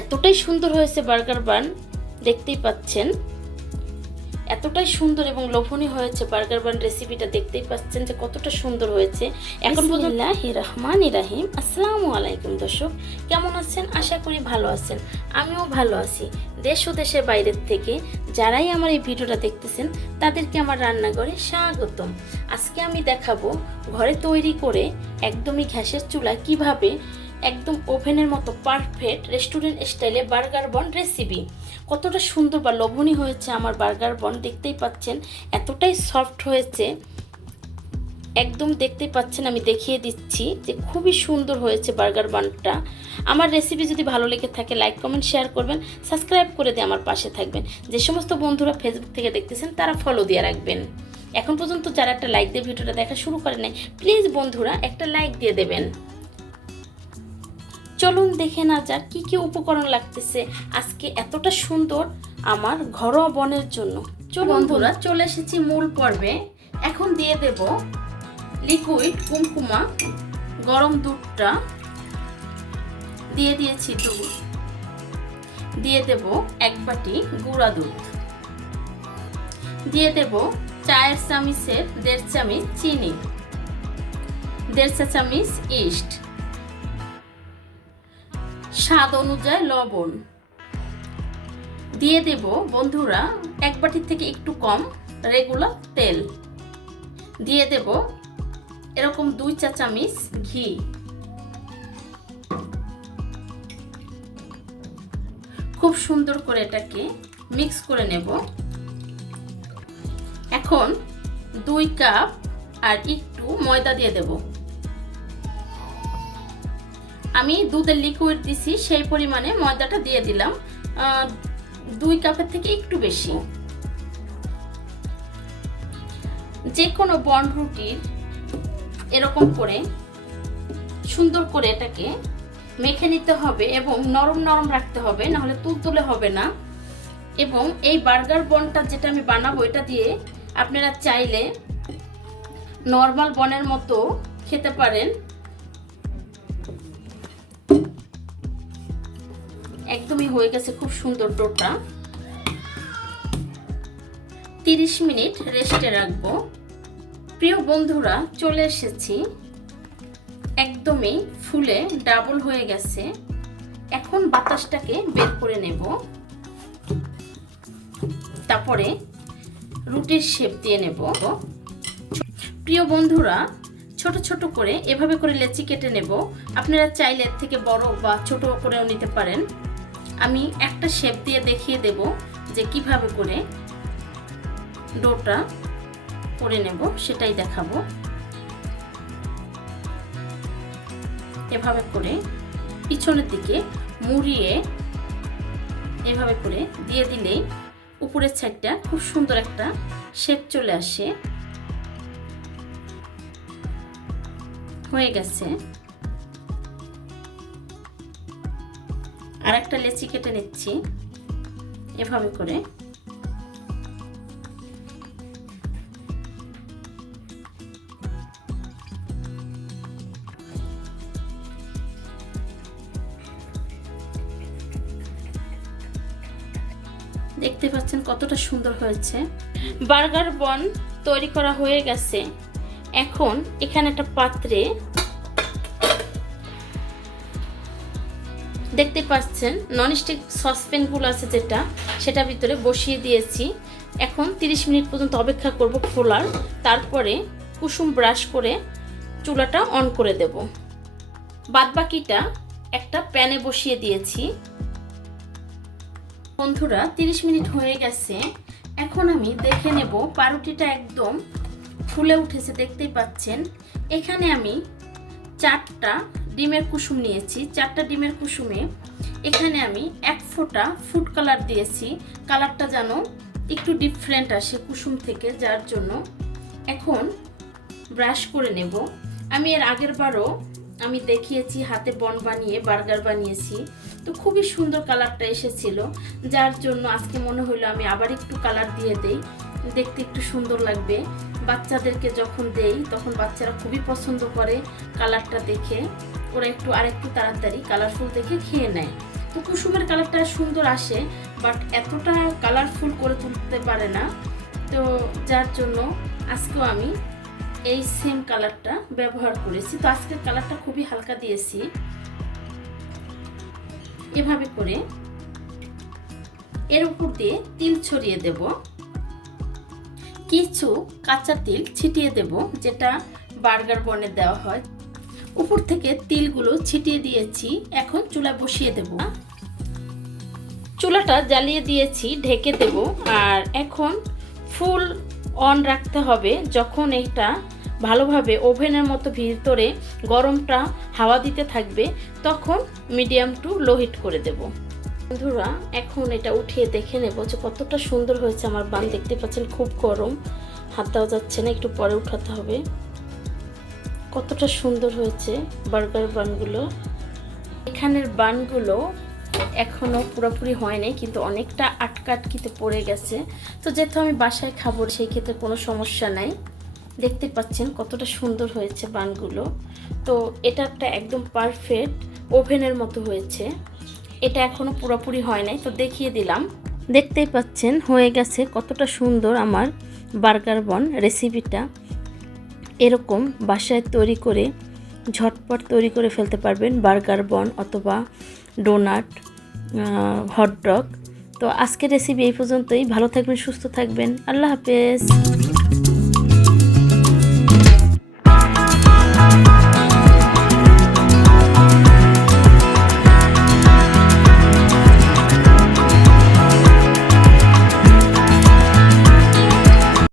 এতটাই সুন্দর হয়েছে বার্গার বান, দেখতেই পাচ্ছেন এতটাই সুন্দর এবং লোভনীয় হয়েছে বার্গার বান রেসিপিটা। দেখতেই পাচ্ছেন যে কতটা সুন্দর হয়েছে। এখন বিসমিল্লাহির রহমানির রহিম। আসসালামু আলাইকুম দর্শক, কেমন আছেন? আশা করি ভালো আছেন। আমিও ভালো আছি। দেশ ও দেশের বাইরের থেকে যারাই আমার এই ভিডিওটা দেখতেছেন তাদেরকে আমার রান্নাঘরে স্বাগতম। আজকে আমি দেখাবো ঘরে তৈরি করে একদমই গ্যাসের চুলায় কিভাবে একদম ওভেনের মতো পারফেক্ট রেস্টুরেন্ট স্টাইলে বার্গার বন রেসিপি। কতটা সুন্দর বা লোভনীয় হয়েছে আমার বার্গার বন, দেখতেই পাচ্ছেন এতটাই সফট হয়েছে। একদম দেখতেই পাচ্ছেন, আমি দেখিয়ে দিচ্ছি যে খুবই সুন্দর হয়েছে বার্গার বানটা। আমার রেসিপি যদি ভালো লেগে থাকে লাইক কমেন্ট শেয়ার করবেন, সাবস্ক্রাইব করে দিয়ে আমার পাশে থাকবেন। যে সমস্ত বন্ধুরা ফেসবুক থেকে দেখতেছেন তারা ফলো দিয়ে রাখবেন। এখন পর্যন্ত যারা একটা লাইক দিয়ে ভিডিওটা দেখা শুরু করে নেয়, প্লিজ বন্ধুরা একটা লাইক দিয়ে দেবেন। চলুন দেখে না যাক কি কি উপকরণ লাগতেছে আজকে এতটা সুন্দর আমার ঘরোয়া বনের জন্য। বন্ধুরা চলে এসেছি মূল পর্বে। এখন দিয়ে দেব লিকুইড কুমকুমা, গরম দুধটা দিয়ে দিয়েছি, দুধ দিয়ে দেব 1 বাটি গুঁড়া দুধ, দিয়ে দেব চায়ের চামচের 1.5 চামচ চিনি, 1.5 চা চামচ ইস্ট, স্বাদ অনুযায়ী লবণ, দিয়ে দেব বন্ধুরা 1 বাটির থেকে একটু কম রেগুলার তেল, দিয়ে দেব এরকম 2 চা চামচ ঘি, খুব সুন্দর করে এটাকে মিক্স করে নেব। এখন 2 কাপ আর একটু ময়দা দিয়ে দেব। আমি দুধের লিকুইড দিছি সেই পরিমাণে ময়দাটা দিয়ে দিলাম, 2 কাপের থেকে একটু বেশি। যে কোনো বন রুটির এরকম করে সুন্দর করে এটাকে মেখে নিতে হবে এবং নরম নরম রাখতে হবে, না হলে তুলতুলে হবে না। এবং এই বার্গার বনটা যেটা আমি বানাবো এটা দিয়ে আপনারা চাইলে নর্মাল বনের মতো খেতে পারেন। একদমই হয়ে গেছে খুব সুন্দর ডোটা। 30 মিনিট রেস্টে রাখবো। প্রিয় বন্ধুরা চলে এসেছি, একদমই ফুলে ডাবল হয়ে গেছে। এখন বাতাসটাকে বের করে নেব, তারপরে রুটির শেপ দিয়ে নেব। প্রিয় বন্ধুরা ছোট ছোট করে এভাবে করে লেচি কেটে নেব। আপনারা চাইলে এর থেকে বড় বা ছোট করেও নিতে পারেন। আমি একটা শেপ দিয়ে দেখিয়ে দেব যে কিভাবে করে ডোটা করে নেব, সেটাই দেখাবো। এভাবে করে পিছনের দিকে মুড়িয়ে এভাবে করে দিয়ে দিলেই উপরের সাইডটা খুব সুন্দর একটা শেপ চলে আসে। হয়ে গেছে। আর একটা লেচি কেটে নিচ্ছি এভাবে করে। দেখতে পাচ্ছেন কতটা সুন্দর হয়েছে। বার্গার বন তৈরি করা হয়ে গেছে। এখন এখানে একটা পাত্রে দেখতে পাচ্ছেন ননস্টিক সসপ্যানগুলো আছে যেটা, সেটা ভিতরে বসিয়ে দিয়েছি। এখন 30 মিনিট পর্যন্ত অপেক্ষা করব ফোলার, তারপরে কুসুম ব্রাশ করে চুলাটা অন করে দেব। বাদবাকিটা একটা প্যানে বসিয়ে দিয়েছি। বন্ধুরা 30 মিনিট হয়ে গেছে। এখন আমি দেখে নেব পাউরুটিটা একদম ফুলে উঠেছে, দেখতেই পাচ্ছেন। এখানে আমি 4টা ডিমের কুসুম নিয়েছি। 4টা ডিমের কুসুমে এখানে আমি 1 ফোঁটা ফুড কালার দিয়েছি, কালারটা যেন একটু ডিফারেন্ট আসে কুসুম থেকে, যার জন্য। এখন ব্রাশ করে নেব। আমি এর আগের বারও আমি দেখিয়েছি হাতে বন বানিয়ে বার্গার বানিয়েছি, তো খুবই সুন্দর কালারটা এসেছিল, যার জন্য আজকে মনে হলো আমি আবার একটু কালার দিয়ে দেই, দেখতে একটু সুন্দর লাগবে। বাচ্চাদেরকে যখন দেই তখন বাচ্চারা খুবই পছন্দ করে কালারটা দেখে, ওরা আরেকটু তাড়াতাড়ি কালারফুল দেখে খেয়ে নেয়। তো কুসুমের কালারটা সুন্দর আসে, বাট এতটা কালারফুল করে তুলতে পারে না। তো যার জন্য আজকেও আমি এই সেম কালারটা ব্যবহার করেছি। তো আজকের কালারটা খুবই হালকা দিয়েছি। এভাবে করে এর উপর দিয়ে তিল ছড়িয়ে দেব, কিছু কাঁচা তিল ছিটিয়ে দেব, যেটা বার্গার বনে দেওয়া হয়। উপর থেকে তিলগুলো ছিটিয়ে দিয়েছি। এখন চুলা বসিয়ে দেব, চুলাটা জ্বালিয়ে দিয়েছি, ঢেকে দেব। আর এখন ফুল অন রাখতে হবে। যখন এটা ভালোভাবে ওভেনের মতো ভিতরে গরমটা হাওয়া দিতে থাকবে, তখন মিডিয়াম টু লো হিট করে দেব। বন্ধুরা, এখন এটা উঠিয়ে দেখে নেব যে কতটা সুন্দর হয়েছে আমার বান। দেখতে পাচ্ছেন খুব গরম, হাত দেওয়া যাচ্ছে না, একটু পরে উঠাতে হবে। কতটা সুন্দর হয়েছে বার্গার বানগুলো। এখানের বানগুলো এখনও পুরোপুরি হয়নি, কিন্তু অনেকটা আটকাটকিতে পড়ে গেছে। তো যেহেতু আমি বাসায় খাবো, সেই ক্ষেত্রে কোনো সমস্যা নাই। দেখতে পাচ্ছেন কতটা সুন্দর হয়েছে বানগুলো। তো এটা একটা একদম পারফেক্ট ওভেনের মতো হয়েছে। এটা এখনও পুরোপুরি হয় নাই, তো দেখিয়ে দিলাম। দেখতেই পাচ্ছেন হয়ে গেছে কতটা সুন্দর আমার বার্গার বন রেসিপিটা। এরকম বাসায় তৈরি করে ঝটপট তৈরি করে ফেলতে পারবেন বার্গার বন অথবা ডোনাট, হটডগ। তো আজকের রেসিপি এই পর্যন্তই। ভালো থাকবেন, সুস্থ থাকবেন। আল্লাহ হাফেজ।